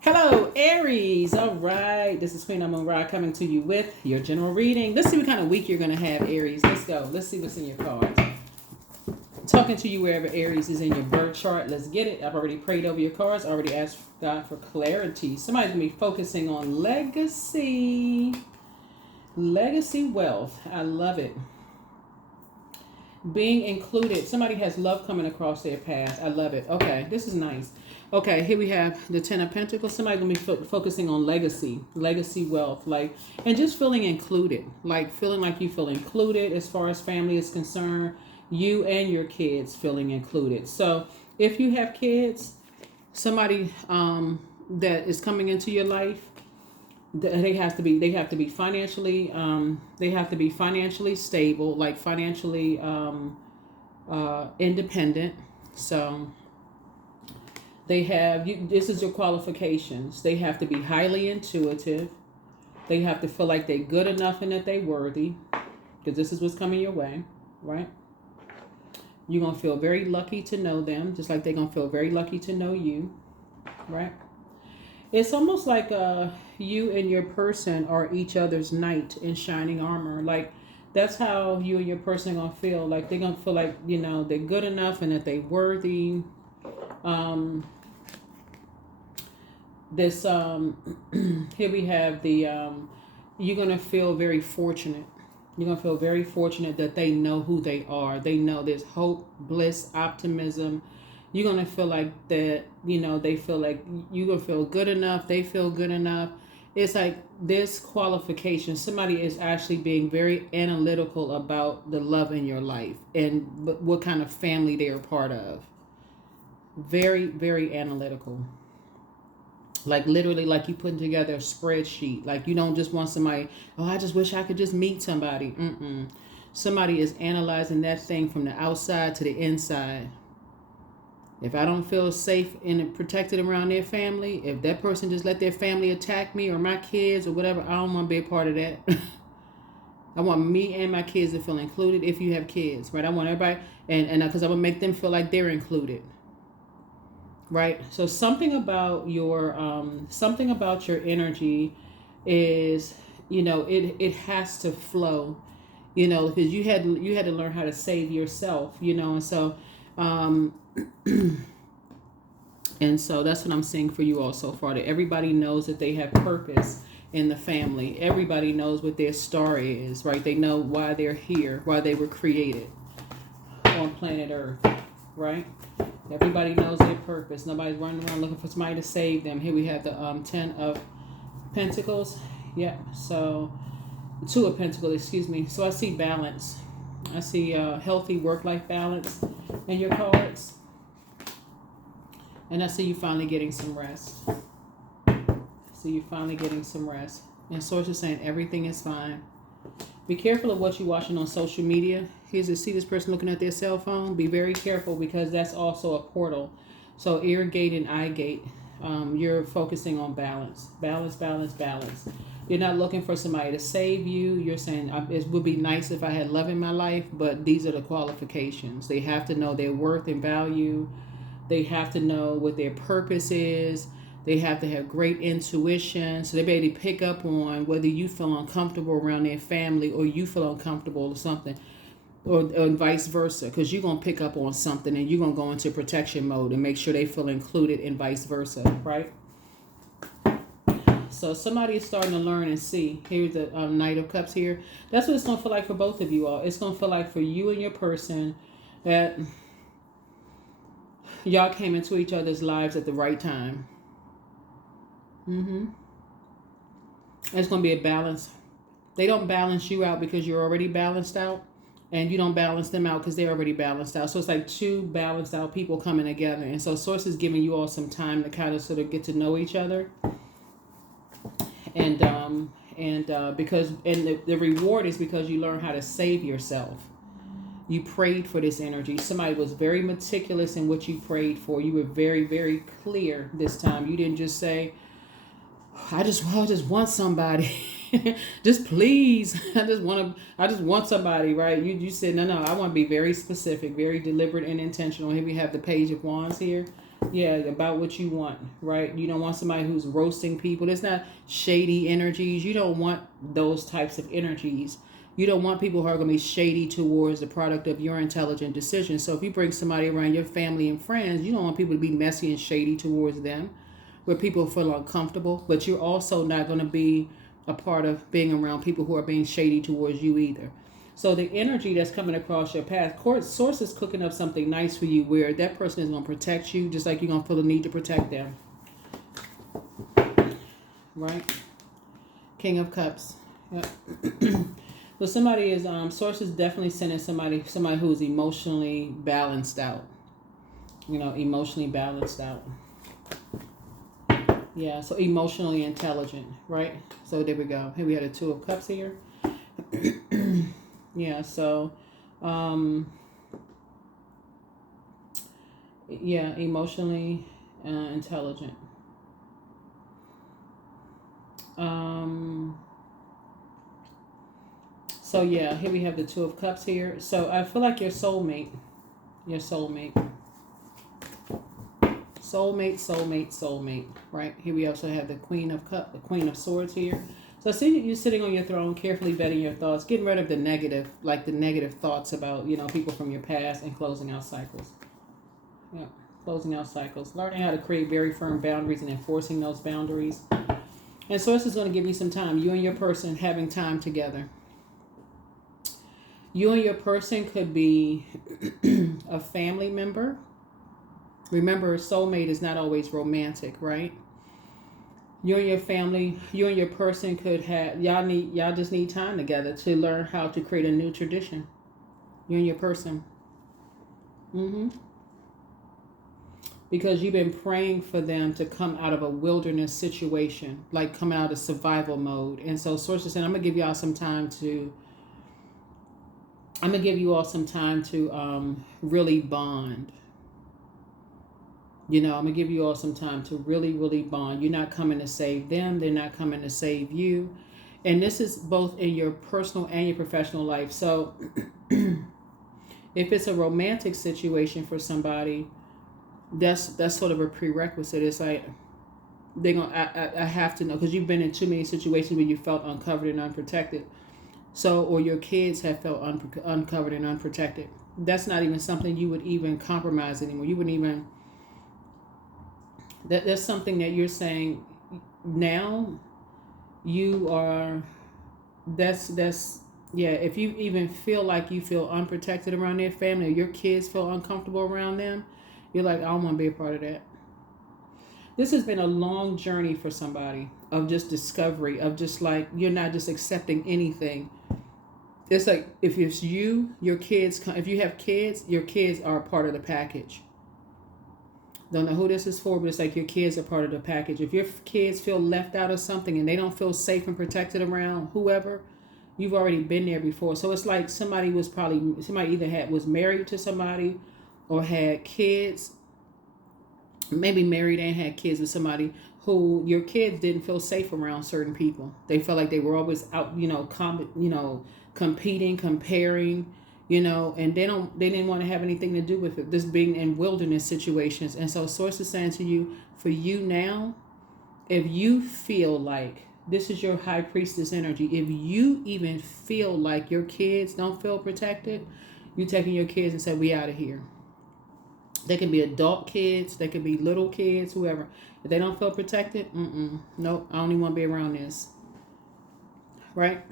Hello, Aries. All right. This is Queen Amun Ra coming to you with your general reading. Let's see what kind of week you're going to have, Aries. Let's go. Let's see what's in your cards. Talking to you wherever Aries is in your birth chart. Let's get it. I've already prayed over your cards. I already asked God for clarity. Somebody's going to be focusing on legacy. Legacy wealth. I love it. Being included. Somebody has love coming across their path. I love it. Okay, this is nice. Okay, here we have the Ten of Pentacles. Somebody gonna be focusing on legacy wealth, and just feeling included, feeling like you feel included as far as family is concerned. You and your kids feeling included. So if you have kids, somebody that is coming into your life, they have to be financially stable, financially independent. So they have this is your qualifications. They have to be highly intuitive. They have to feel like they're good enough and that they're worthy, because this is what's coming your way, right? You're going to feel very lucky to know them, just like they're going to feel very lucky to know you, right? It's almost like you and your person are each other's knight in shining armor. That's how you and your person are going to feel. They're going to feel like, they're good enough and that they're worthy. Here we have you're going to feel very fortunate. You're going to feel very fortunate that they know who they are. They know there's hope, bliss, optimism. You're going to feel like that, they feel like you're going to feel good enough. They feel good enough. It's like this qualification. Somebody is actually being very analytical about the love in your life and what kind of family they're a part of. Very, very analytical. Literally, you putting together a spreadsheet. You don't just want somebody, I just wish I could just meet somebody. Somebody is analyzing that thing from the outside to the inside. If I don't feel safe and protected around their family, if that person just let their family attack me or my kids or whatever, I don't want to be a part of that. I want me and my kids to feel included if you have kids, right? I want everybody, and because I would make them feel like they're included. Right. So something about your energy is, it has to flow, because you had to learn how to save yourself, and so and so that's what I'm seeing for you all so far, that everybody knows that they have purpose in the family. Everybody knows what their star is, right? They know why they're here, why they were created on planet Earth, right? Everybody knows their purpose. Nobody's running around looking for somebody to save them. Here we have the Ten of Pentacles. Yep. So, Two of Pentacles, excuse me. So I see balance. I see healthy work-life balance in your cards. And I see you finally getting some rest. And Source is saying everything is fine. Be careful of what you're watching on social media. See this person looking at their cell phone. Be very careful, because that's also a portal. So ear gate and eye gate. You're focusing on balance. Balance. You're not looking for somebody to save you. You're saying it would be nice if I had love in my life, but these are the qualifications. They have to know their worth and value. They have to know what their purpose is. They have to have great intuition, so they be able to pick up on whether you feel uncomfortable around their family or you feel uncomfortable or something, or vice versa, because you're going to pick up on something and you're going to go into protection mode and make sure they feel included, and vice versa, right? So somebody is starting to learn and see. Here's the Knight of Cups here. That's what it's going to feel like for both of you all. It's going to feel like for you and your person that y'all came into each other's lives at the right time. It's going to be a balance. They don't balance you out because you're already balanced out, and you don't balance them out because they're already balanced out. So it's like two balanced out people coming together. And so Source is giving you all some time to kind of sort of get to know each other. And because the reward is because you learn how to save yourself. You prayed for this energy. Somebody was very meticulous in what you prayed for. You were very, very clear this time. You didn't just say, I just want somebody. Just please. I just want somebody, right? You said, no, I want to be very specific, very deliberate and intentional. Here we have the Page of Wands here. Yeah, about what you want, right? You don't want somebody who's roasting people. It's not shady energies. You don't want those types of energies. You don't want people who are going to be shady towards the product of your intelligent decision. So if you bring somebody around your family and friends, you don't want people to be messy and shady towards them, where people feel uncomfortable. But you're also not going to be a part of being around people who are being shady towards you either. So the energy that's coming across your path, source is cooking up something nice for you where that person is going to protect you just like you're going to feel the need to protect them. Right? King of Cups. Yep. So somebody is, source is definitely sending somebody who's emotionally balanced out. Emotionally balanced out. Yeah, so emotionally intelligent, right? So there we go. Here we had a Two of Cups here. Yeah, so emotionally intelligent. So yeah, here we have the Two of Cups here. So I feel like your soulmate, right? Here we also have the Queen of Swords here. So I see you sitting on your throne, carefully vetting your thoughts, getting rid of the negative thoughts about, people from your past, and closing out cycles. Yeah, closing out cycles. Learning how to create very firm boundaries and enforcing those boundaries. And Source is going to give you some time. You and your person having time together. You and your person could be a family member. Remember, soulmate is not always romantic, right? You and your family, you and your person could have, y'all just need time together to learn how to create a new tradition. You and your person. Because you've been praying for them to come out of a wilderness situation, like come out of survival mode. And so Source is saying, I'm going to give you all some time to really bond. I'm going to give you all some time to really, really bond. You're not coming to save them. They're not coming to save you. And this is both in your personal and your professional life. So if it's a romantic situation for somebody, that's sort of a prerequisite. It's like I have to know, because you've been in too many situations where you felt uncovered and unprotected. So, or your kids have felt uncovered and unprotected. That's not even something you would even compromise anymore. You wouldn't even. That's something that you're saying now. You are. That's yeah. If you even feel like you feel unprotected around their family, or your kids feel uncomfortable around them, you're like, I don't want to be a part of that. This has been a long journey for somebody of just discovery, of just like, you're not just accepting anything. It's like, if it's you, your kids, if you have kids, your kids are a part of the package. Don't know who this is for, but it's like your kids are part of the package. If your kids feel left out of something and they don't feel safe and protected around whoever, you've already been there before. So it's like somebody either was married to somebody or had kids, maybe married and had kids with somebody who your kids didn't feel safe around certain people. They felt like they were always out, competing, comparing, and they didn't want to have anything to do with it. This being in wilderness situations. And so Source is saying to you, for you now, if you feel like this is your high priestess energy, if you even feel like your kids don't feel protected, you taking your kids and say, we out of here. They can be adult kids, they can be little kids, whoever. If they don't feel protected, nope, I don't even want to be around this. Right?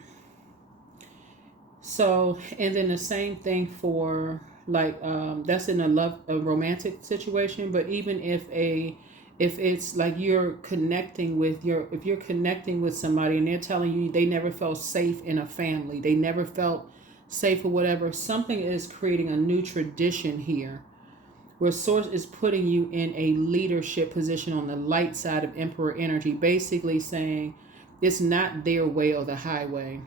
So, and then the same thing for like that's in a romantic situation, but even if it's like if you're connecting with somebody and they're telling you they never felt safe in a family, they never felt safe or whatever, something is creating a new tradition here where Source is putting you in a leadership position on the light side of Emperor energy, basically saying it's not their way or the highway.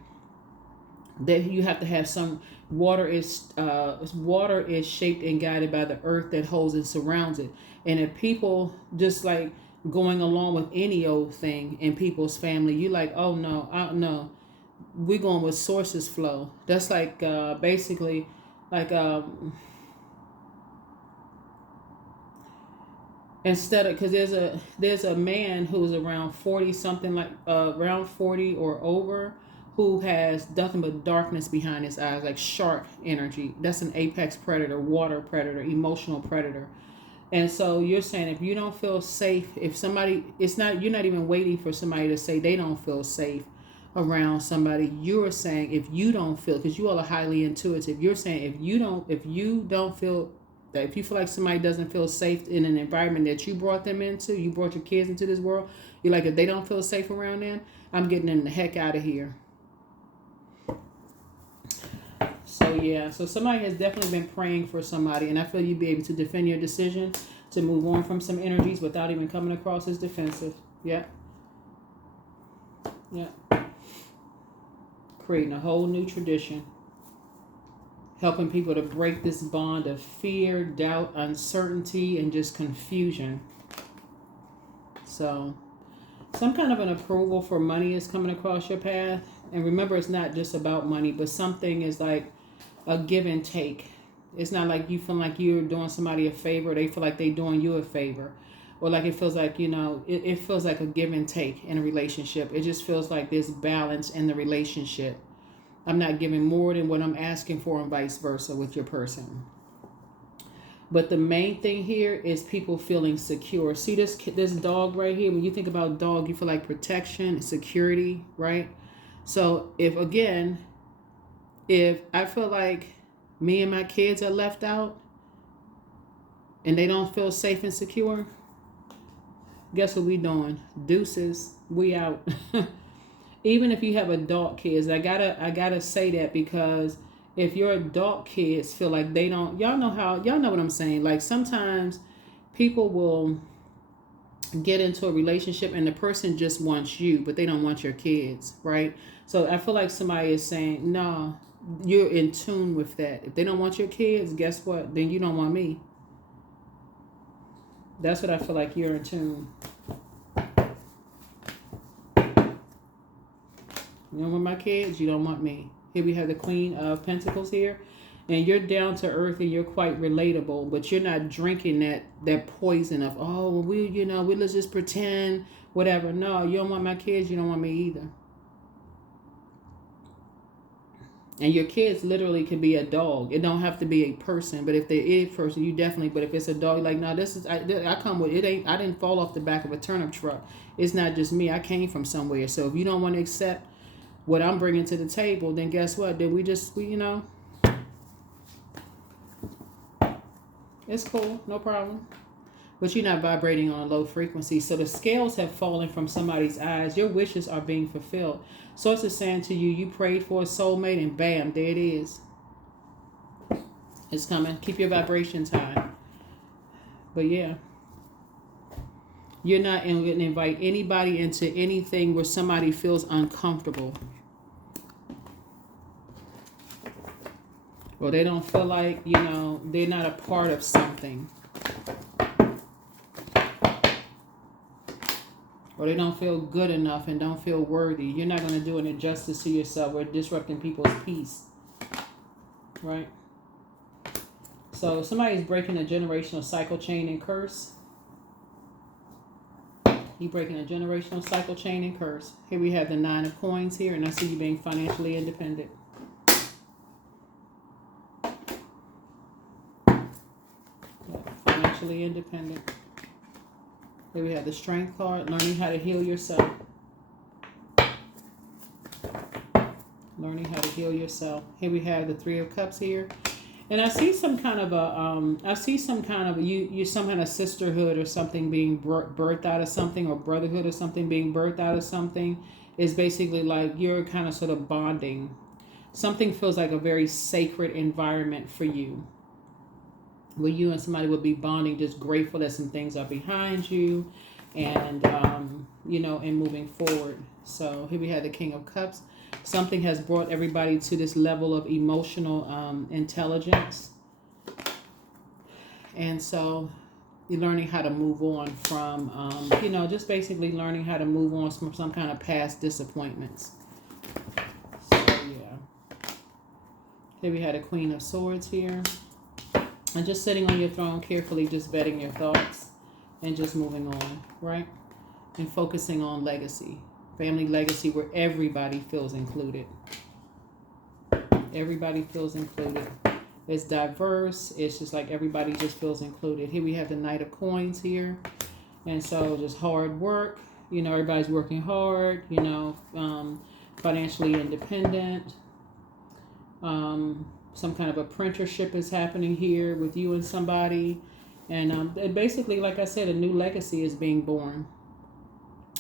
That you have to have some water is shaped and guided by the earth that holds and surrounds it. And if people just like going along with any old thing in people's family, you like, oh no, I don't know, we're going with Source's flow. That's like basically like Instead of, because there's a man who's around 40 something, like around 40 or over, who has nothing but darkness behind his eyes, like shark energy. That's an apex predator, water predator, emotional predator. And so you're saying, if you don't feel safe, if somebody, it's not, you're not even waiting for somebody to say they don't feel safe around somebody. You're saying, if you don't feel, because you all are highly intuitive, you're saying, if you don't feel that, if you feel like somebody doesn't feel safe in an environment that you brought them into, you brought your kids into this world, you're like, if they don't feel safe around them, I'm getting them the heck out of here. So yeah, so somebody has definitely been praying for somebody, and I feel you'd be able to defend your decision to move on from some energies without even coming across as defensive. Yeah. Yeah. Creating a whole new tradition. Helping people to break this bond of fear, doubt, uncertainty, and just confusion. So some kind of an approval for money is coming across your path. And remember, it's not just about money, but something is like a give and take. It's not like you feel like you're doing somebody a favor, they feel like they're doing you a favor. Or like it feels like, it feels like a give and take in a relationship. It just feels like there's balance in the relationship. I'm not giving more than what I'm asking for, and vice versa with your person. But the main thing here is people feeling secure. See this dog right here? When you think about dog, you feel like protection, security, right? So if I feel like me and my kids are left out and they don't feel safe and secure, guess what we doing? Deuces, we out. Even if you have adult kids, I gotta say that, because if your adult kids feel like they don't, y'all know what I'm saying. Like sometimes people will get into a relationship and the person just wants you, but they don't want your kids, right? So I feel like somebody is saying, no, you're in tune with that. If they don't want your kids, guess what? Then you don't want me. That's what I feel like, you're in tune. You don't want my kids, you don't want me. Here we have the Queen of Pentacles here. And you're down to earth and you're quite relatable, but you're not drinking that poison of, oh, well, we let's just pretend, whatever. No, you don't want my kids, you don't want me either. And your kids literally can be a dog. It don't have to be a person, but if there is a person, you definitely, but if it's a dog, like, no, this is, I come with, I didn't fall off the back of a turnip truck. It's not just me, I came from somewhere. So if you don't want to accept what I'm bringing to the table, then guess what? Then we it's cool, no problem. But you're not vibrating on a low frequency. So the scales have fallen from somebody's eyes. Your wishes are being fulfilled. Source is saying to you, you prayed for a soulmate and bam, there it is. It's coming. Keep your vibrations high. But yeah. You're not going to invite anybody into anything where somebody feels uncomfortable. Or they don't feel like, they're not a part of something. Or they don't feel good enough and don't feel worthy. You're not going to do an injustice to yourself or disrupting people's peace. Right? So somebody's breaking a generational cycle, chain, and curse. You're breaking a generational cycle, chain, and curse. Here we have the 9 of Coins here, and I see you being financially independent. Financially independent. Here we have the Strength card, learning how to heal yourself. Learning how to heal yourself. Here we have the 3 of Cups here. And I see some kind of you some kind of sisterhood or something being birthed out of something, or brotherhood or something being birthed out of something. Is basically like you're kind of sort of bonding. Something feels like a very sacred environment for you, where you and somebody would be bonding, just grateful that some things are behind you, and and moving forward. So here we have the King of Cups. Something has brought everybody to this level of emotional intelligence, and so you're learning how to move on from just basically learning how to move on from some kind of past disappointments. So yeah, here we had a Queen of Swords here. And just sitting on your throne carefully, just vetting your thoughts. and just moving on, right? And focusing on legacy, family legacy, where everybody feels included. Everybody feels included. It's diverse. It's just like everybody just feels included. Here we have the Knight of Coins here. And so just hard work. You know, everybody's working hard, you know, financially independent. Some kind of apprenticeship is happening here with you and somebody. And basically, like I said, a new legacy is being born.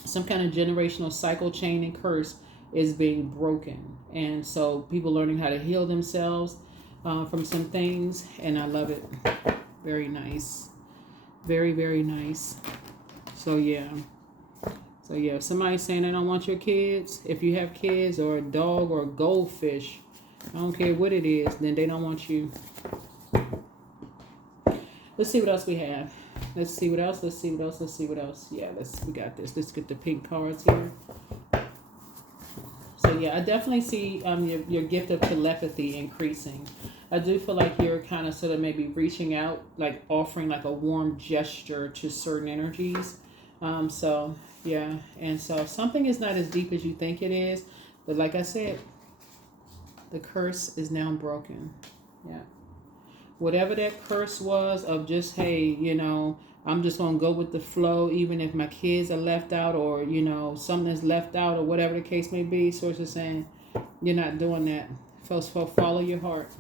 Some kind of generational cycle, chain, and curse is being broken. And so people learning how to heal themselves from some things. And I love it. Very nice. Very, very nice. So, yeah. So, yeah, if somebody's saying they don't want your kids, if you have kids or a dog or a goldfish, I don't care what it is, then they don't want you. Let's see what else we have. Let's see what else. Let's see what else. Let's see what else. Yeah, we got this. Let's get the pink cards here. So yeah, I definitely see your gift of telepathy increasing. I do feel like you're kind of sort of maybe reaching out, like offering like a warm gesture to certain energies. So yeah, and so something is not as deep as you think it is, but like I said, the curse is now broken. Yeah. Whatever that curse was of just, hey, you know, I'm just going to go with the flow, even if my kids are left out or, you know, something is left out or whatever the case may be. So it's just saying, you're not doing that. First of all, follow your heart.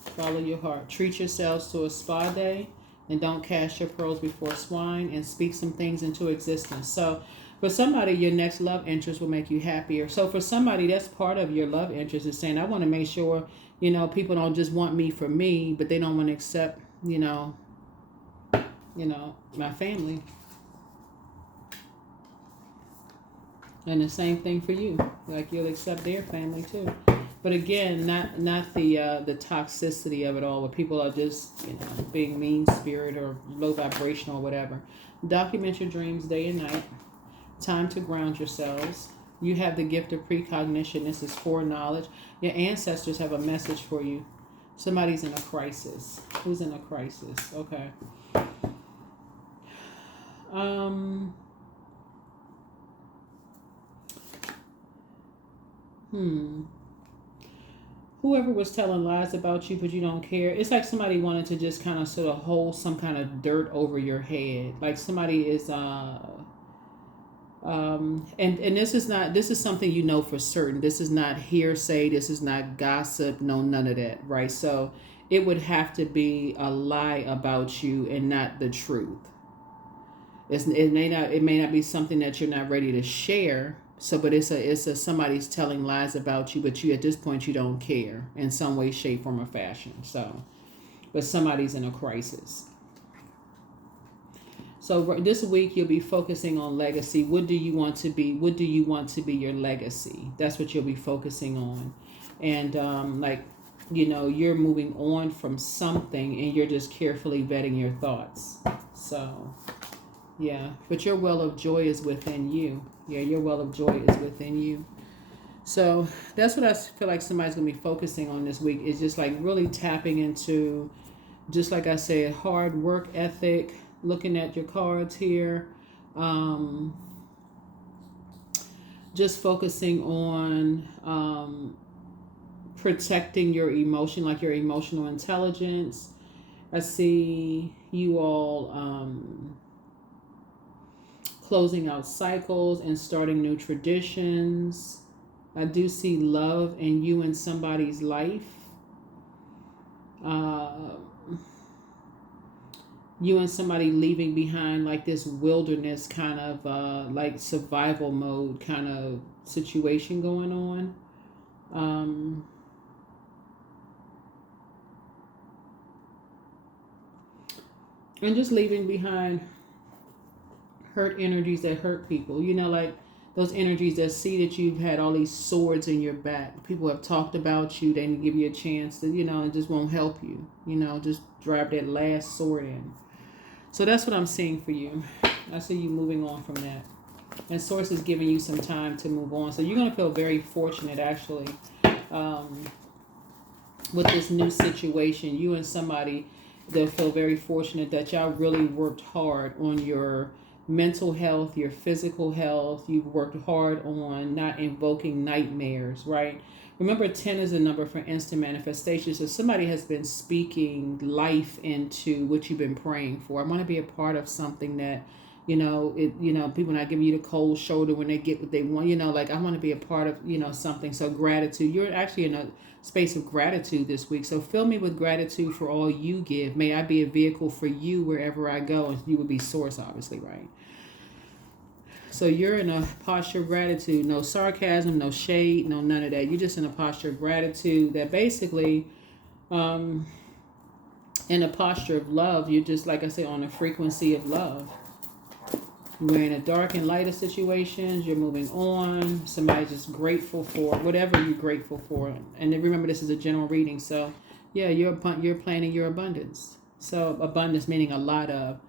Follow your heart. Treat yourselves to a spa day and don't cast your pearls before swine and speak some things into existence. So for somebody, your next love interest will make you happier. So for somebody, that's part of your love interest is saying, I want to make sure, you know, people don't just want me for me, but they don't want to accept, you know, my family. And the same thing for you. Like you'll accept their family too. But again, not the toxicity of it all, where people are just, you know, being mean spirit or low vibrational or whatever. Document your dreams day and night. Time to ground yourselves. You have the gift of precognition. This is foreknowledge. Your ancestors have a message for you. Somebody's in a crisis. Who's in a crisis? Okay. Whoever was telling lies about you, but you don't care. It's like somebody wanted to just kind of sort of hold some kind of dirt over your head. Like somebody is, and this is something you know for certain. This is not hearsay. This is not gossip. No, none of that. Right. So it would have to be a lie about you and not the truth. It may not be something that you're not ready to share. So, but it's a somebody's telling lies about you, but you at this point you don't care in some way, shape, form, or fashion. So, but somebody's in a crisis. So this week you'll be focusing on legacy. What do you want to be? What do you want to be your legacy? That's what you'll be focusing on, and like, you know, you're moving on from something, and you're just carefully vetting your thoughts. So. Yeah, but your well of joy is within you. Yeah, your well of joy is within you. So that's what I feel like somebody's going to be focusing on this week, is just like really tapping into, just like I said, hard work ethic, looking at your cards here, just focusing on protecting your emotion, like your emotional intelligence. I see you all closing out cycles and starting new traditions. I do see love in you and somebody's life. You and somebody leaving behind like this wilderness kind of like survival mode kind of situation going on. And just leaving behind hurt energies that hurt people, you know, like those energies that see that you've had all these swords in your back. People have talked about you, they didn't give you a chance to, you know, it just won't help you, you know, just drive that last sword in. So that's what I'm seeing for you. I see you moving on from that, and source is giving you some time to move on. So you're going to feel very fortunate actually with this new situation. You and somebody They'll feel very fortunate that y'all really worked hard on your mental health, your physical health. You've worked hard on not invoking nightmares, right? Remember, 10 is a number for instant manifestation. So somebody has been speaking life into what you've been praying for. I want to be a part of something that, people not giving you the cold shoulder when they get what they want, like I want to be a part of, something. So gratitude, you're actually in a space of gratitude this week. So fill me with gratitude for all you give. May I be a vehicle for you wherever I go. And you would be source, obviously, right? So you're in a posture of gratitude, no sarcasm, no shade, no none of that. You're just in a posture of gratitude that basically, in a posture of love, you're just, like I say, on a frequency of love. We're in a dark and lighter situations. You're moving on. Somebody's just grateful for whatever you're grateful for. And then remember, this is a general reading. So, yeah, you're planning your abundance. So abundance meaning a lot of.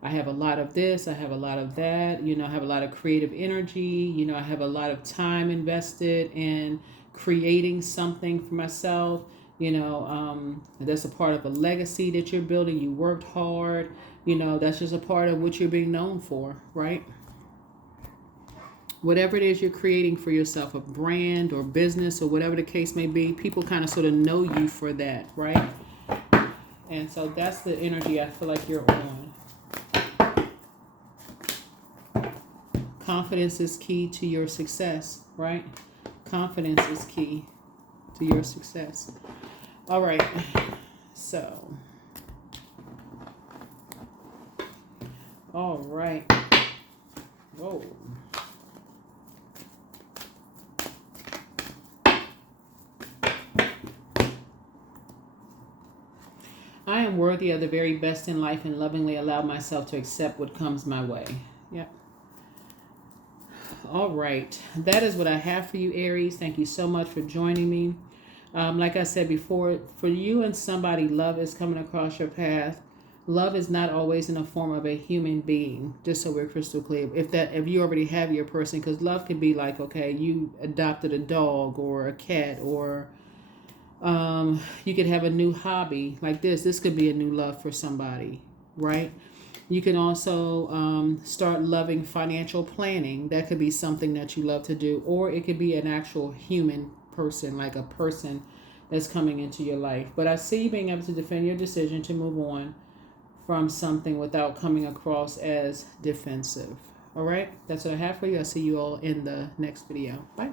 I have a lot of this. I have a lot of that. I have a lot of creative energy. I have a lot of time invested in creating something for myself. That's a part of a legacy that you're building. You worked hard. That's just a part of what you're being known for, right? Whatever it is you're creating for yourself, a brand or business or whatever the case may be, people kind of sort of know you for that, right? And so that's the energy I feel like you're on. Confidence is key to your success, right? Confidence is key to your success. All right. So. All right. Whoa. I am worthy of the very best in life and lovingly allow myself to accept what comes my way. Yep. All right. That is what I have for you, Aries. Thank you so much for joining me. Like I said before, for you and somebody, love is coming across your path. Love is not always in the form of a human being, just so we're crystal clear. If you already have your person, because love can be like, okay, you adopted a dog or a cat, or you could have a new hobby like this. This could be a new love for somebody, right? You can also start loving financial planning. That could be something that you love to do. Or it could be an actual human person, like a person that's coming into your life. But I see you being able to defend your decision to move on from something without coming across as defensive. All right? That's what I have for you. I'll see you all in the next video. Bye.